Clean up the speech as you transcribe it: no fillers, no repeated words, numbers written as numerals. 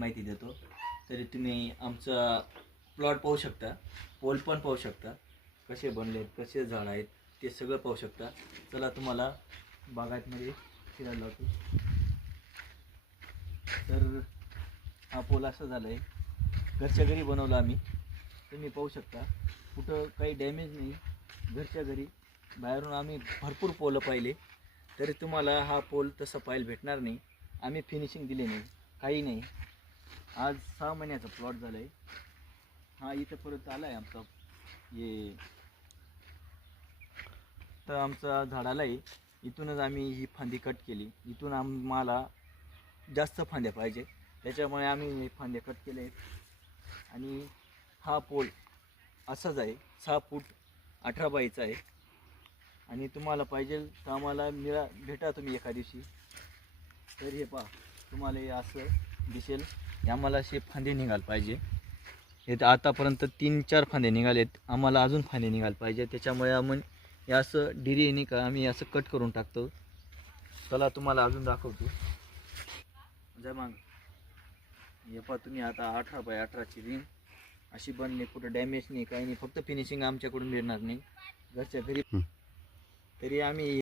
माहिती देतो. तरी तुम्ही आमचा प्लॉट पाहू शकता, पोल पण पाहू शकता, कसे बनलेत, कसे झाड आहेत ते सगळं पाहू शकता. चला तुम्हाला बागायतमध्ये फिरायला लावतो. तर हा पोल असा झाला आहे, घरच्या घरी बनवला आम्ही. तुम्ही पाहू शकता कुठं काही डॅमेज नाही, घरच्या घरी. बाहेरून आम्ही भरपूर पोलं पाहिले तरी तुम्हाला हा पोल तसं पाहायला भेटणार नाही. आम्ही फिनिशिंग दिले नाही, काही नाही. आज 6 महिन्याचा प्लॉट झाला आहे हा. इथं परत आला आहे आमचा हे, तर आमचा झाडाला आहे. इथूनच आम्ही ही फांदी कट केली. इथून आम्हाला जास्त फांद्या पाहिजे, त्याच्यामुळे आम्ही हे फांद्या कट केले. आणि हा पोल असाच आहे, 6 फूट 18 बाईचा आहे. आणि तुम्हाला पाहिजे तर आम्हाला भेटा तुम्ही एका दिवशी. तर हे पहा, तुम्हाला हे असं दिसेल. आम्हाला असे फांदे निघाल पाहिजे. हे तर आतापर्यंत 3-4 फांदे निघालेत, आम्हाला अजून फांदे निघाल पाहिजे. त्याच्यामुळे आम्ही हे असं डिरीने का आम्ही असं कट करून टाकतो. चला तुम्हाला अजून दाखवतो. जय मग हे पहा तुम्ही, आता 18 बाय 18ची रिंग अशी बनली, कुठं डॅमेज नाही, काही नाही. फक्त फिनिशिंग आमच्याकडून मिळणार नाही, घरच्या घरी. तरी आम्ही